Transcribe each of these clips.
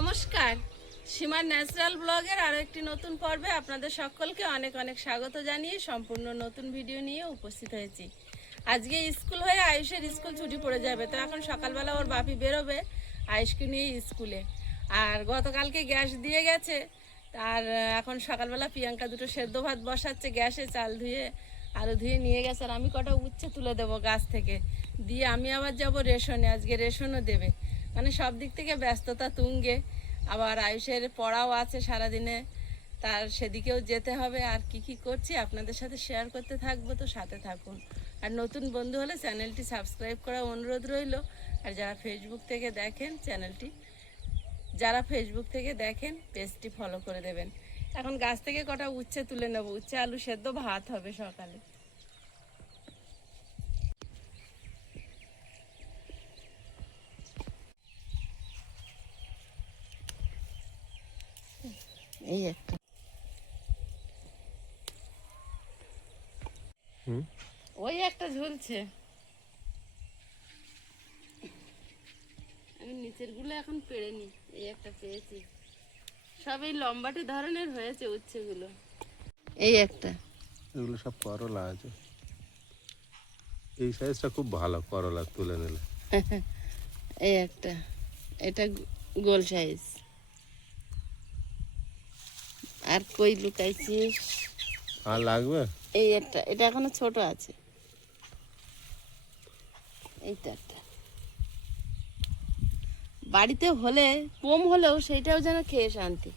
নমস্কার, সীমার ন্যাচারাল ব্লগের আরও একটি নতুন পর্বে আপনাদের সকলকে অনেক অনেক স্বাগত জানিয়ে সম্পূর্ণ নতুন ভিডিও নিয়ে উপস্থিত হয়েছি। আজকে স্কুল হয়ে আয়ুষের স্কুল ছুটি পড়ে যাবে, তো এখন সকালবেলা ওর বাপি বেরোবে আয়ুষকে নিয়ে স্কুলে। আর গতকালকে গ্যাস দিয়ে গেছে, আর এখন সকালবেলা প্রিয়াঙ্কা দুটো সেদ্ধ ভাত বসাচ্ছে গ্যাসে, চাল ধুয়ে আলু ধুয়ে নিয়ে গেছে। আর আমি কটা উচ্ছে তুলে দেবো গাছ থেকে, দিয়ে আমি আবার যাব রেশনে, আজকে রেশনও দেবে। মানে সব দিক থেকে ব্যস্ততা তুঙ্গে। আবার আয়ুষের পড়াও আছে সারাদিনে, তার সেদিকেও যেতে হবে। আর কি কি করছি আপনাদের সাথে শেয়ার করতে থাকবো, তো সাথে থাকুন। আর নতুন বন্ধু হলে চ্যানেলটি সাবস্ক্রাইব করার অনুরোধ রইল। আর যারা ফেসবুক থেকে দেখেন পেজটি ফলো করে দেবেন। এখন গাছ থেকে কটা উচ্ছে তুলে নেব, উচ্ছে আলু সেদ্ধ ভাত হবে সকালে। এই একটা ওই একটা ঝুলছে, আমি নিচের গুলো এখন পেড়ে নি। এই একটা পেয়েছি, সব এই লম্বাটে ধরনের হয়েছে উচ্ছেগুলো। এই একটা, এগুলো সব করলা আছে, এই সাইজটা খুব ভালো করলা তুলে নিলে। এই একটা, এটা গোল সাইজ। আর কই লুকাইছিস? আর লাগবে? এই একটা, এটা এখনো ছোট আছে। এইটা একটা, বাড়িতে হলে কম হলেও সেইটাও যেন খেয়ে শান্তি।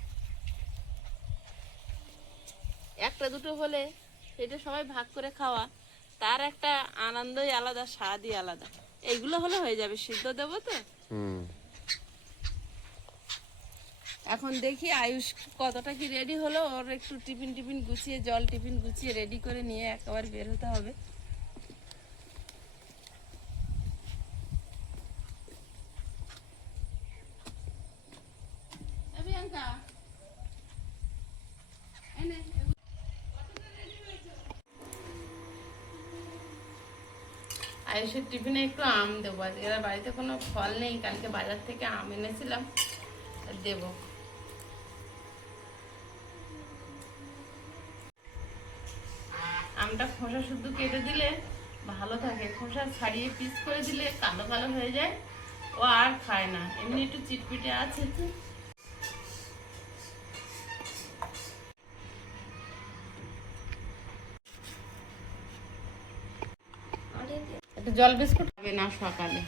একটা দুটো হলে সেটা সবাই ভাগ করে খাওয়া, তার একটা আনন্দই আলাদা, স্বাদই আলাদা। এইগুলো হলে হয়ে যাবে, সিদ্ধ দেবো তো। এখন দেখি আয়ুষ কতটা কি রেডি হলো। ওর একটু টিফিন গুছিয়ে, জল টিফিন গুছিয়ে রেডি করে নিয়ে একেবারে বের হতে হবে। আয়ুষের টিফিনে একটু আম দেবো, আজকে বাড়িতে কোনো ফল নেই, কালকে বাজার থেকে আম এনেছিলাম, দেবো। আমটা খোসা শুদ্ধ কেটে দিলে ভালো থাকে, খোসা ছাড়িয়ে পিস করে দিলে কালো কালো হয়ে যায়, ও আর খায় না। এমনি একটু চিটপিটে আছে। একটা জল বিস্কুট হবে না সকালে।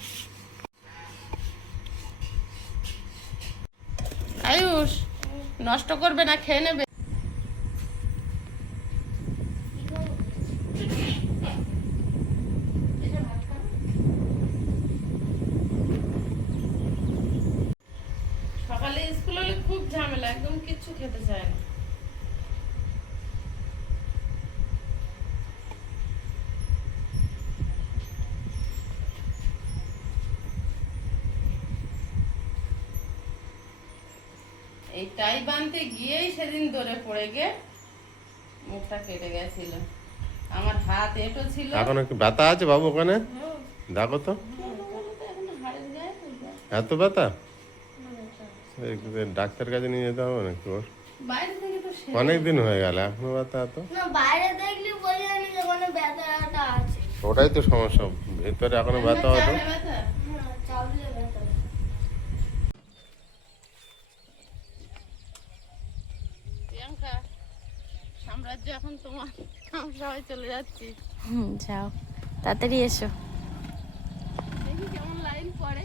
আয়ুষ নষ্ট করবে না, খেয়ে নেবে। সকালে স্কুল হলে খুব ঝামেলা, একদম কিচ্ছু খেতে চায় না। এই টাই বানতে গিয়েই সেদিন দৌড়ে পড়ে গিয়ে মুখটা কেটে গেছিল। আমার হাত এঁটো ছিল। এখন একটু ব্যথা আছে বাবু ওখানে, দেখো তো এত ব্যথা। ডাক্তার কাছে নিয়ে যেতে হবে নাকি ওর? অনেক দিন হয়ে গেল এখনো ব্যথা এত। ওটাই তো সমস্যা, ভেতরে এখনো ব্যথা হতো। প্রিয়াঙ্কা, সাম্রাজ্য এখন তোমার, আমরা সবাই চলে যাচ্ছি। যাও তাড়াতাড়ি এসো। দেখি কেমন লাইন পড়ে।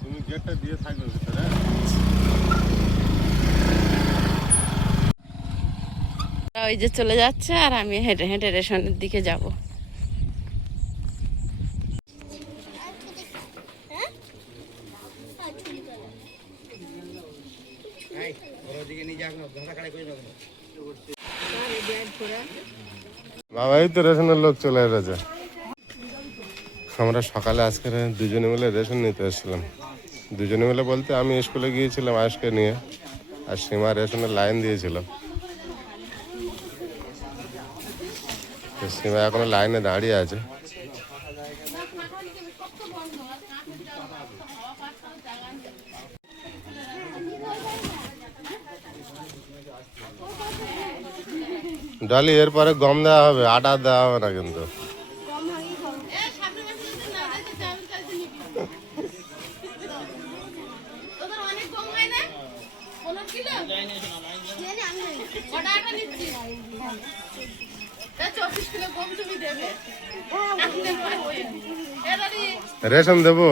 তুমি গেটটা দিয়ে থাকবে ভিতরে। ওই যে চলে যাচ্ছে, আর আমি হেঁটে হেঁটে রেশনের দিকে যাব। বাবাই তো রেশনের লোক চলে এসেছে। আমরা সকালে আজকে দুজনে মিলে রেশন নিতে এসেছিলাম। দুজনে মিলে বলতে আমি স্কুলে গিয়েছিলাম আজকে নিয়ে, আর সীমা রেশনের লাইন দিয়েছিল। সীমা এখনো লাইনে দাঁড়িয়ে আছে। ডালি এরপরে গম দেওয়া হবে, আটা দেওয়া হবে না কিন্তু। তোদের অনেক গম হয় না? 15 কিলো? কটা আটা নিচ্ছিস? 24 কিলো গম তুমি দেবে। এ দাদি, রেশন দেবো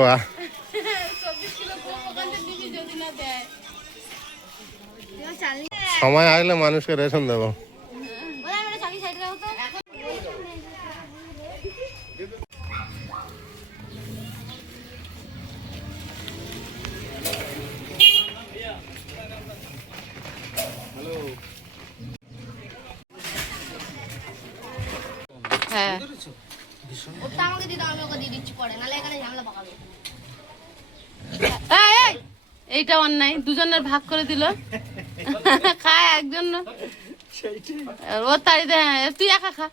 24 কিলো গম ওখান থেকে নিবি যদি না দেয়। সময় আসলে মানুষকে রেশন দেবো। হ্যাঁ, ওটা আমাকে দিতে আমি ওকে দিয়ে দিচ্ছি পরে, নাহলে এখানে ঝামেলা পাকাবে। এই, এই, এইটা অন্যায়, দুজনের ভাগ করে দিল। খায় একজন, ও তাড়িতে, তুই একা খা।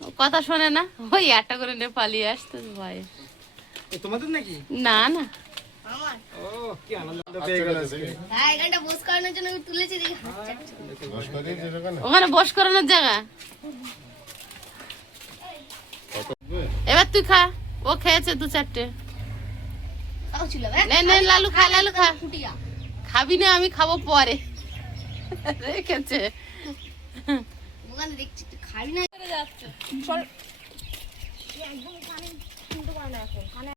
ও কথা শোনে না, ওই একটা করে নিয়ে পালিয়ে আসতে ভয়। তোমাদের নাকি? না না, আমার ও কি আনন্দ পেয়ে গেল আজকে। হ্যাঁ, এখানটা বস করানোর জন্য আমি তুলেছি, দেখি হাত চাটছে। ওখানে বস করানোর জায়গা। এবার তুই খা, ও খেয়েছে 2-4টে। তাও ছিল নে নে লালু খা, লালু খা। ফুটিয়া খাবি না, আমি খাবো পরে। রেখেছে। ওখানে দেখছি তুই খাবি না। একদম কানে শুনতে পারে না এখন, কানে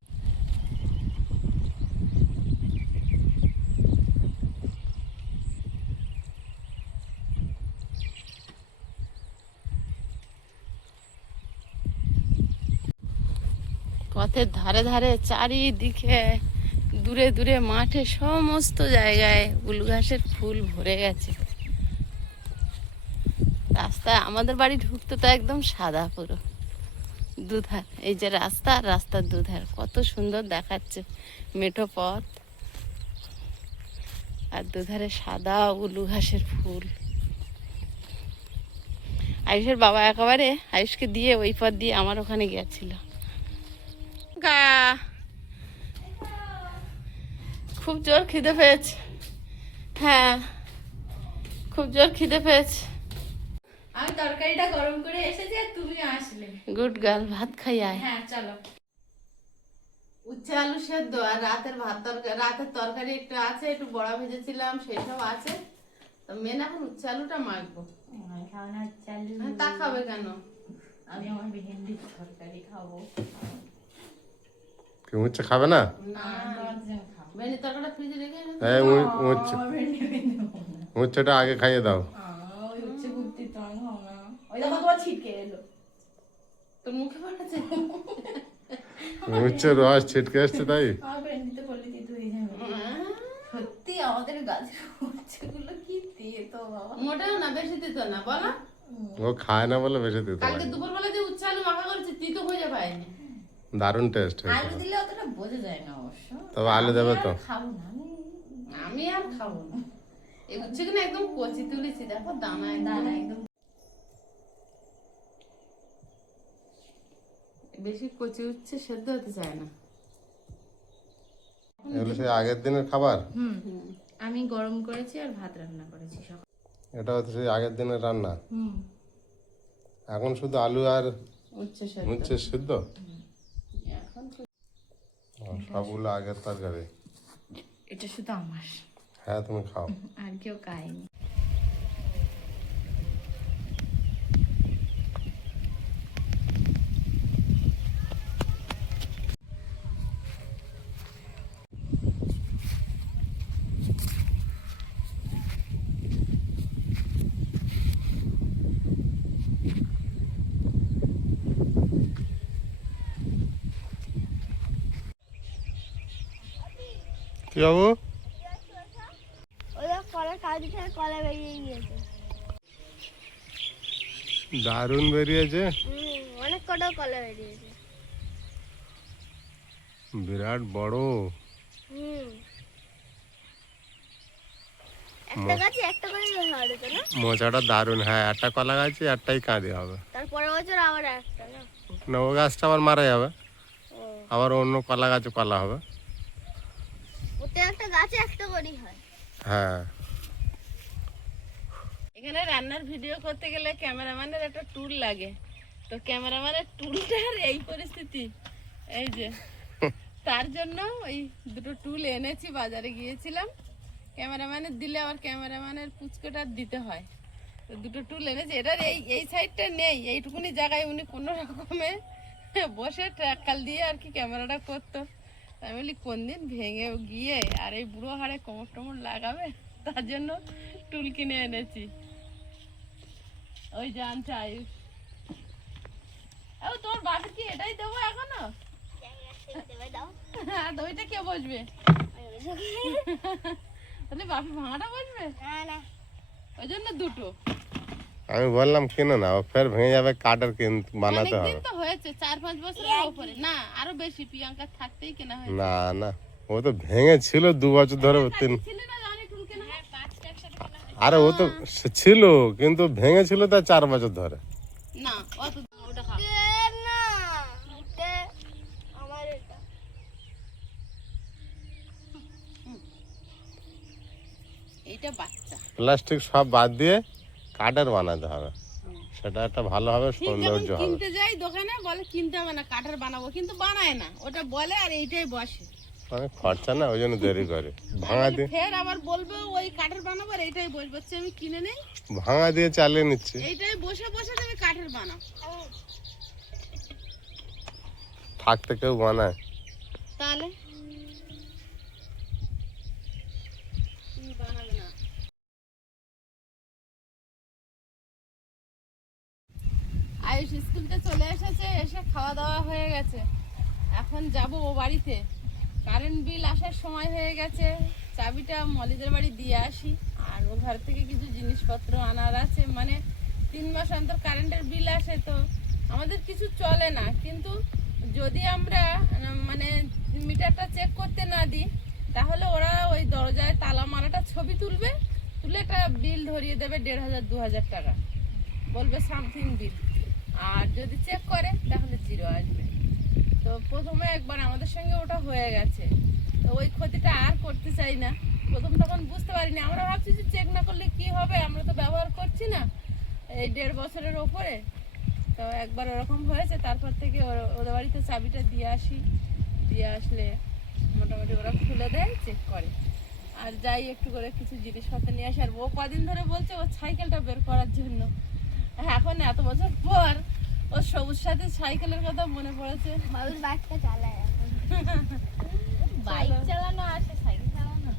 পথের ধারে ধারে চারিদিকে দূরে দূরে মাঠে সমস্ত জায়গায় উল ঘাসের ফুল ভরে গেছে। রাস্তায় আমাদের বাড়ি ঢুকতে তো একদম সাদা পুরো দুধার। এই যে রাস্তা, আর রাস্তার দুধার কত সুন্দর দেখাচ্ছে, মেঠো পথ আর দুধারে সাদা উলু ঘাসের ফুল। আয়ুষের বাবা একেবারে আয়ুষকে দিয়ে ওই পথ দিয়ে আমার ওখানে গেছিল। খুব জোর খিদে পেয়েছে। হ্যাঁ, খুব জোর খিদে পেয়েছে। আমি তরকারিটা গরম করে এসেছি আর তুমি আসলে। গুড গার্ল, ভাত খাই আয়। হ্যাঁ চলো। উচ্ছে আলু সেদ্ধ আর রাতের ভাত তরকারি, রাতের তরকারি একটু আছে, একটু বড়া ভেজেছিলাম সেই সব আছে। তো মেন এখন উচ্ছে আলুটা মাখবো। আমি খাবো না চালু। হ্যাঁ, তা খাবে কেন? আমি আমার ভেন্ডির তরকারি খাবো। কেউ উচ্ছে খাবে না? না, ভেন্ডির তরকারিটা ফ্রিজে রেখে এনে এই উচ্ছে, উচ্ছেটা আগে খাইয়ে দাও। ওই হচ্ছে বুদ্ধি তো আমি খাবো না। ওই দেখো তোমার ছিটকে এলো। তোর মুখে পড়েছে। উচ্ছে রস ছিটকে আসছে তাই। আমার ভেন্ডিতে বললি তিতো হয়ে যাবে। সত্যি আমাদের গাছের উচ্ছেগুলো কি দিয়ে তো বাবা। মোটেও না, বেশি দিত না বলো। ও খায় না বলে বেশি দিতে কালকে পারে। দুপুরবেলা যে উচ্ছে আলু মাখা করেছে তিতো হয়ে পায়নি। দারুণ টেস্ট আলু হয়েছিল। দিলে অতটা বোঝা যায় না অবশ্য। তবে আলু দেবে তো। খাবো না আমি। আমি আর খাবো না। এই উচ্ছে কিনা একদম কচি তুলেছি, দেখো দানা দানা একদম। একদম। বেশি কচি উচ্ছে সেদ্ধ হতে চায় না। এগুলো সেই আগের দিনের খাবার। আমি গরম করেছি আর ভাত রান্না করেছি সকালে। এটা হচ্ছে সেই আগের দিনের রান্না। এখন শুধু আলু আর উচ্ছে সেদ্ধ। উচ্ছে সিদ্ধ। এখন তো সবগুলো আগের তরকারি। এটা শুধু আমার, হ্যাঁ তুমি খাও। আর কেউ খায়নি। কি বাবু? ওই কলা কাটি থেকে কলা বেরিয়ে গিয়েছে। দারুণ বেরিয়েছে। অনেক কটা কলা বেরিয়েছে। বিরাট বড়। একটা গাছে একটা করে ধরে তো না? মোচাটা দারুণ। হ্যাঁ, একটা কলা গাছে একটাই কাঁদি হবে। তারপরের বছর আবার একটা না? না, ও গাছটা আবার মারা যাবে, ও, আবার অন্য কলা গাছে কলা হবে। ওতে একটা গাছে একটা করেই হয়। হ্যাঁ। এখানে রান্নার ভিডিও করতে গেলে ক্যামেরাম্যানের একটা টুল লাগে, তো ক্যামেরাম্যানের টুলটার এই পরিস্থিতি, এই যে তার জন্য ওই দুটো টুল এনেছি, বাজারে গিয়েছিলাম, ক্যামেরাম্যানের দিলে আবার ক্যামেরাম্যানের পুচকোটা দিতে হয়, তো দুটো টুল এনেছি। এটার এই সাইডটা নেই, এইটুকুনি জায়গায় উনি কোনো রকমে বসে ট্র্যাকাল দিয়ে আর কি ক্যামেরাটা করতো। আমি বলি কোন দিন ভেঙে গিয়ে আর এই বুড়ো হাড়ে কোমর টোমর লাগাবে, তার জন্য টুল কিনে এনেছি। ওই যে আনছে আয়ুষ। তোমার বাপের কি এটাই দেবো এখনো? আর ওইটা কে বসবে? তাহলে বাপি ভাঙাটা বসবে? ওই জন্য দুটো। আমি বললাম কিনো না, ও ফের ভেঙে যাবে, কাঠের বানাতে হবে। অনেকদিন তো হয়েছে, 4-5 বছরের উপরে, না আরো বেশি, প্রিয়াঙ্কা থাকতেই কেনা হয়েছে। না না, ও তো ভেঙে ছিল 2 বছর ধরে, 3। ছিল না জানি টুল কেনা? হ্যাঁ, 5টা একসাথে কেনা হয়েছে। আরে ও তো ছিল, কিন্তু ভেঙে ছিল তা 4 বছর ধরে। না অত ওটা খাও। না আমার এটা এইটা বাচ্চা। প্লাস্টিক সব বাদ দিয়ে কাঠের বানাতে হবে, সেটা একটা ভালো হবে, ঠিক যখন সৌন্দর্য হবে। কিনতে যাই দোকানে বলে কিনতে হবে না, কাঠের বানাবো, কিন্তু বানায় না, ওটা বলে আর এইটাই বসে। অনেক খরচা না, ওই জন্য দেরি করে। ভাঙা দিয়ে ফের আবার বলবে ওই কাঠের বানাবো, আর এইটাই বসবে, হচ্ছে আমি কিনে নেই, ভাঙা দিয়ে চালিয়ে নিচ্ছি। এইটাই বসে বসে তুমি কাঠের বানাও। থাকতে কেউ বানায়? তাহলে তুমি বানাবে না। আয়ুষ স্কুলতে চলে এসেছে, এসে খাওয়া দাওয়া হয়ে গেছে, এখন যাব ও বাড়িতে। কারেন্ট বিল আসার সময় হয়ে গেছে, চাবিটা মলিদের বাড়ি দিয়ে আসি, আর ও ঘর থেকে কিছু জিনিসপত্র আনার আছে। মানে 3 মাস অন্তর কারেন্টের বিল আসে, তো আমাদের কিছু চলে না, কিন্তু যদি আমরা মানে মিটারটা চেক করতে না দিই, তাহলে ওরা ওই দরজায় তালা মারাটা ছবি তুলবে, তুলে একটা বিল ধরিয়ে দেবে 1500-2000 টাকা, বলবে সামথিং বিল। আর যদি চেক করে তাহলে 0 আসবে। তো প্রথমে একবার আমাদের সঙ্গে ওটা হয়ে গেছে, তো ওই ক্ষতিটা আর করতে চাই না। প্রথম তখন বুঝতে পারিনি, আমরা ভাবছি যে চেক না করলে কি হবে, আমরা তো ব্যবহার করছি না এই 1.5 বছরের ওপরে। তো একবার ওরকম হয়েছে, তারপর থেকে ওদের বাড়িতে চাবিটা দিয়ে আসি, দিয়ে আসলে মোটামুটি ওরা খুলে দেয়, চেক করে, আর যাই একটু করে কিছু জিনিসপত্র নিয়ে আসে। আর ও কদিন ধরে বলছে ওর সাইকেলটা বের করার জন্য, এখন এত বছর পর ওর সবুজ সাথে সাইকেলের কথা মনে পড়েছে। মানুষ বাইকটা চালায় এখন। বাইক চালানো আসে, সাইকেল চালানো।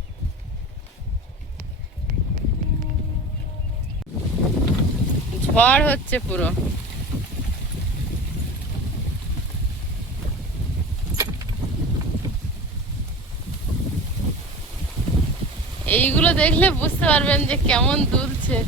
ঝড় হচ্ছে পুরো। এইগুলো দেখলে বুঝতে পারবেন যে কেমন দুলছে।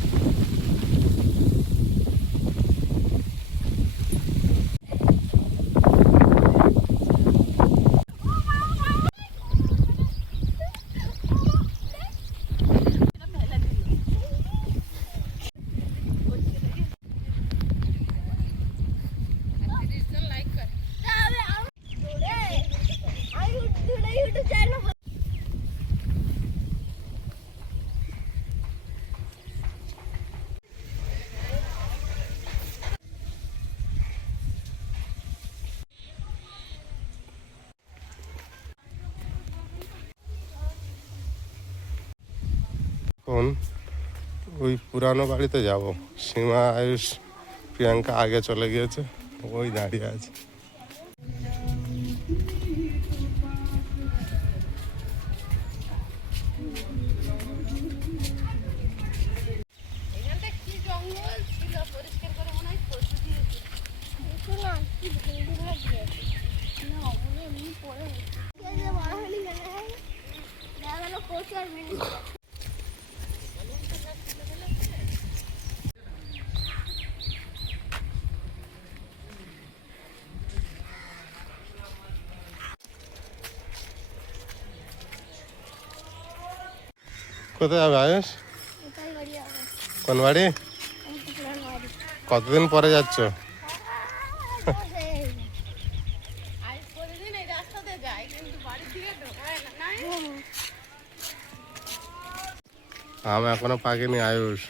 কোন ওই পুরানো বাড়িতে যাব, সীমা আয়ুষ প্রিয়াঙ্কা আগে চলে গিয়েছে, ওই দাঁড়িয়ে আছে। এখানটা কি জঙ্গল ছিল, পরিষ্কার করে মনে হয় কচু দিয়েছে। দেখো না কি ভেঙে গেছে। না ওগুলো এমনি পড়ে গেছে। এই যে বড় হলি গেল দেখা গেল কোচু আর মিনি। কোথায় যাবে আয়ুষ? এটাই গাড়ি হবে। কোন বাড়ি? আমি তো পুরান গাড়ি। কতদিন পরে যাচ্ছ? আজ প্রতিদিন এই রাস্তাতে যাই, কিন্তু বাড়ির দিকে ঢোকায় না, নাই? আম এখনো পাকেনি আয়ুষ,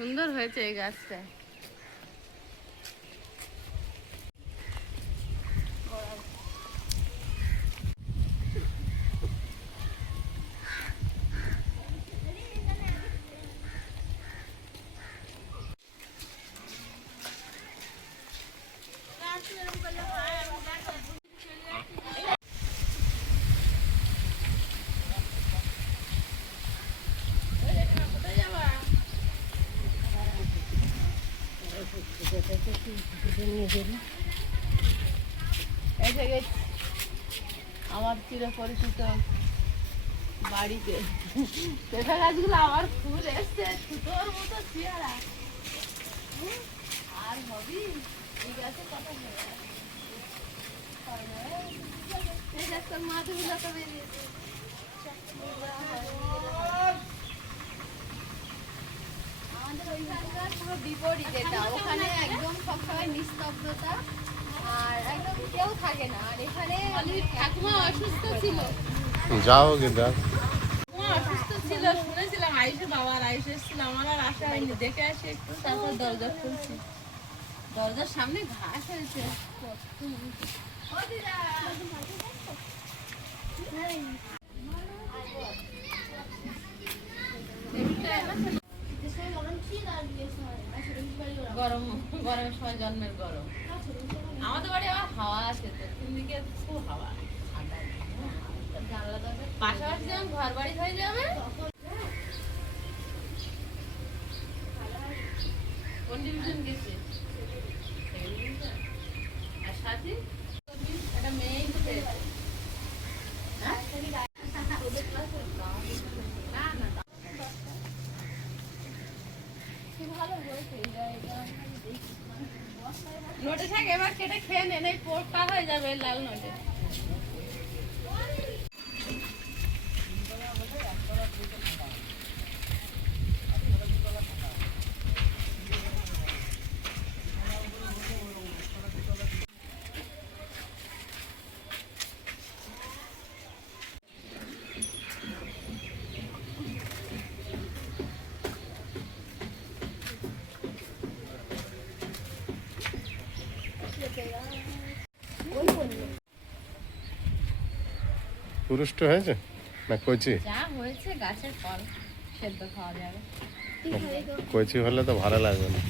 সুন্দর হয়েছে এই গাছটা। এসে গেছি আমার চিরপরিচিত বাড়িতে। পেঁপে গাছগুলো আবার ফুল এসছে, সুতোর মতো চেয়ারা। আর হবি এই গাছে কত এই গাছটার মাথাগুলো তো বেরিয়েছে। আমাদের ওইখানকার পুরো বিপরীত এটা, ওখানে একদম সবসময় নিস্তব্ধতা আর একদম কেউ থাকে না। আর এখানে ঠাকুমা অসুস্থ ছিল, যাও কি দেখ। ঠাকুমা অসুস্থ ছিল শুনেছিলাম, আইসে বাবার আইসে এসেছিল, আমার আর আসা হয়নি। দেখে আসি একটু, তারপর দরজা খুলছি। দরজার সামনে ঘাস হয়েছে। গরম, গরমের সময় জন্মের গরম। আমাদের বাড়ি আবার হাওয়া আছে তো, দিকে খুব হাওয়া। পাশাপাশি যখন ঘর বাড়ি হয়ে যাবে। কোন ডিভিশন গেছে? আর সাথী একটা মেয়ে নোটে থাক, এবার কেটে খেয়ে নেন, এই পোড়টা হয়ে যাবে লাল নোটে। পুরুষটা হয়েছে না কচি? যা হয়েছে গাছের ফল, সেদ্ধ খাওয়া যাবে। কচি হলে তো ভালো লাগবে না।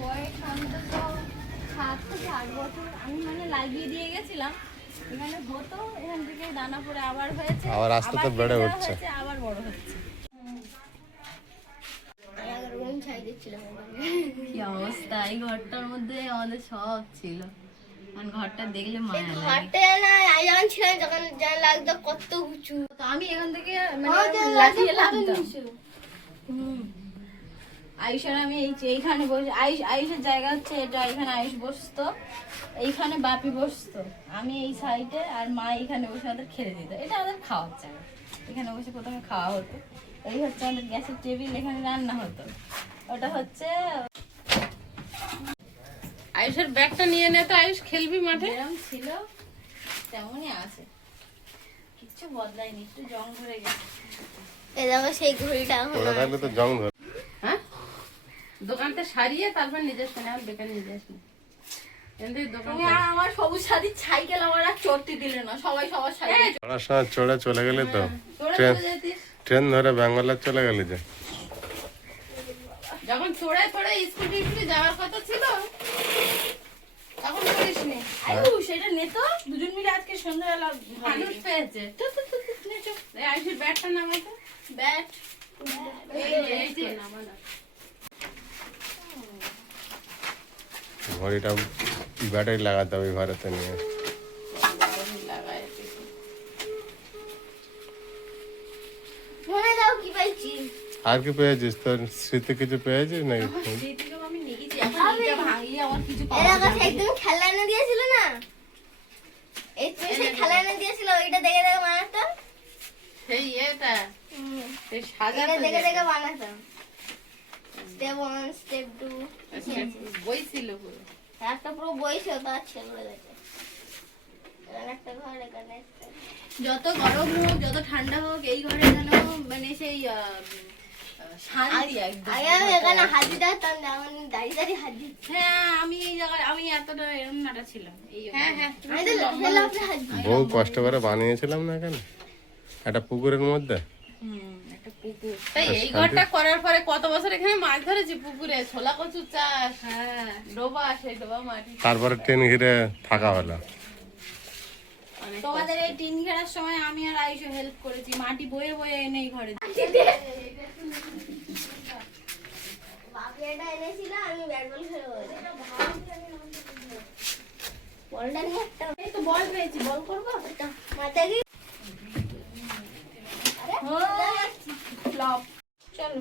বয়স অন্তত 7 থেকে 8 বছর আমি মানে লাগিয়ে দিয়ে গেছিলাম। এখানে হতো, এখান থেকে দানা পড়ে আবার হয়েছে, আবার আস্তে আস্তে বেড়ে উঠছে। আবার বড় হচ্ছে। কি অবস্থা, এই ঘরটার মধ্যে আমাদের সব ছিল। মানে ঘরটা দেখলে মায়া লাগে। ঘরটা না আইরন ছিল যখন যা লাগতো কত উঁচু। তো আমি এখান থেকে মানে লাফিয়ে নামতাম। আয়ুষের আমি এইখানে বসে, আয়ুষের জায়গা হচ্ছে এটা, এখানে আয়ুষ বসতো, এইখানে বাপি বসতো, আমি এই সাইডে, আর মা এইখানে বসে আমাদের খেতে দিত। এটা আমাদের খাওয়ার জায়গা, এখানে বসে প্রথমে খাওয়া হতো। এই হচ্ছে আমাদের গ্যাসের টেবিল, এখানে রান্না হতো। ওটা হচ্ছে আয়ুষের ব্যাগটা নিয়ে নে তো, আয়ুষ খেলবি মাঠে। যেরকম ছিল তেমনই আছে, কিচ্ছু বদলায়নি, একটু জং ধরে গেছে। এই দেখো সেই ঘড়িটা ওরা থাকলে তো জং ধরে। হ্যাঁ, দোকানটা সারিয়ে তারপর নিজের শোনে, আমার বেকার নিজে আসি। তুমি আর আমার সবুজ সাথীর সাইকেল আমার আর চড়তে দিলে না, সবাই সবার সাইকেল চড়ার সময় চড়ে চলে গেলে তো ট্রেন ধরে ব্যাঙ্গালোর চলে গেলি যে। যখন চড়ে চড়ে স্কুটি যাওয়ার কথা ছিল তখন করিস নি। আয়ুষ এটা নে তো, দুজন মিলে আজকে সন্ধ্যাবেলা মানুষ পেয়েছে। আয়ুষের ব্যাটটা নামাইতো, ব্যাট এই যে নামানো। ঘড়িটা ব্যাটারি লাগাতে হবে ঘরেতে নিয়ে। মনে দাও কি পাইছি। আর কি পেয়েছিস? তোর স্মৃতি কিছু পেয়েছিস নাকি? আমি নিয়েছি, এখন এটা ভাঙিয়ে আমার কিছু পাওয়া এরা যাবে কাছে একদম খেলা এনে দিয়েছিল না, এই সেই খেলা এনে দিয়েছিল, ওইটা দেখে দেখে বানাতাম। সেই এটা সেই এটা সাজানো দেখে দেখে বানাতাম। স্টেপ 1 স্টেপ 2 বই ছিল পুরো। একটা পুরো বই ছিল, তার ছেলে গেছে। এখানে একটা ঘর, এখানে একটা। যত গরম হোক যত ঠান্ডা হোক এই ঘরে যেন মানে সেই শান্তি একদম। আগে আমি এখানে হাত দিতে পারতাম না, এখন দাঁড়িয়ে দাঁড়িয়ে হাত দিচ্ছি। হ্যাঁ আমি এই জায়গায় আমি এতটা এরম নাটা ছিলাম এই হ্যাঁ হ্যাঁ আমি তো লাফে লাফে হাত দিই। বহু কষ্ট করে বানিয়েছিলাম না এখানে একটা পুকুরের মধ্যে। একটা পুকুর। তাই এই ঘরটা করার পরে কত বছর এখানে মাছ ধরেছি পুকুরে, ছোলা কচু চাষ, হ্যাঁ ডোবা, সেই ডোবা মাটি। তারপরে ট্রেন ঘিরে থাকা হলো। তোমাদের এই টিন ঘেরার সময় আমি আর আয়ুষ হেল্প করেছি, মাটি বয়ে বয়ে এনে এই ঘরে। বাপি এটা এনেছিল, আমি ব্যাট বল খেলবো বলে। বলটা নিয়ে একটা এই তো বল পেয়েছি, বল করবো? মাথা কি ফ্লপ। চলো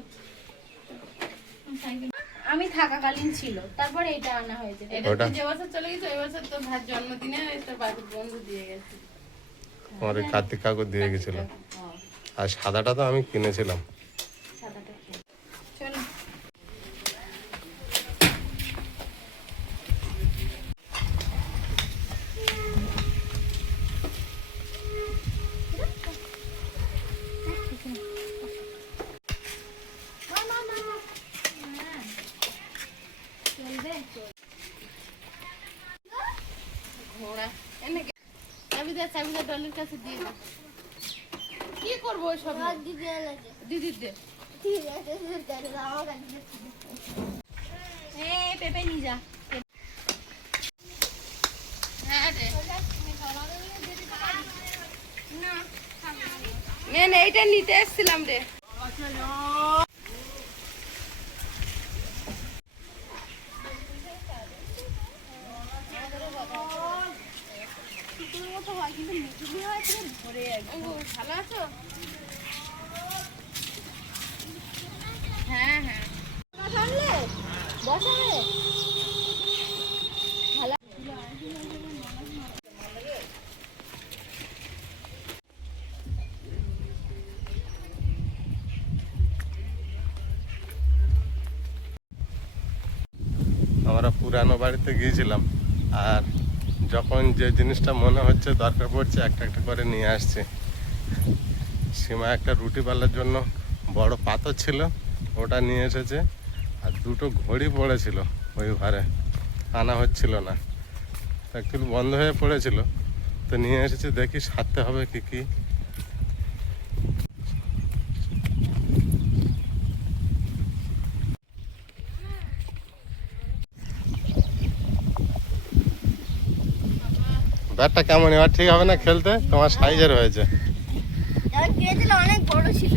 আমি থাকাকালীন ছিল, তারপরে এটা আনা হয়েছে। এটা ওটা? তুই যে বছর চলে গেছে ওই বছর তোর ভাই জন্মদিনে তোর বাড়ির বন্ধু দিয়ে গেছে। আমার ওই কার্তিক কাকু দিয়ে গেছিল। আর সাদাটা তো আমি কিনেছিলাম। সাদাটা খেয়ে। চলো ঘোড়া এনে চাবি দে টলির কাছে দিয়ে দে। কি করবো সব হাত দিতে এনেছে। দিদির দে। ঠিক আছে, দেখো আমার কাছে। এই পেপে নিয়ে যা। হ্যাঁ রে মেন এইটা নিতে এসেছিলাম রে। ভালো আছো? হ্যাঁ হ্যাঁ আমরা পুরানো বাড়িতে গিয়েছিলাম, আর যখন যে জিনিসটা মনে হচ্ছে দরকার পড়ছে একটা একটা করে নিয়ে আসছে। সীমা একটা রুটি বেলার জন্য বড় পাথর ছিল, ওটা নিয়ে এসেছে। আর দুটো ঘড়ি পড়েছিল ওই ঘরে, আনা হচ্ছিল না, একটু বন্ধ হয়ে পড়েছিল, তো নিয়ে এসেছে। দেখি সারতে হবে কি কি। ব্যাটটা কেমন, এবার ঠিক হবে না খেলতে? তোমার সাইজের হয়েছে। যখন কিনেছিল অনেক বড় ছিল।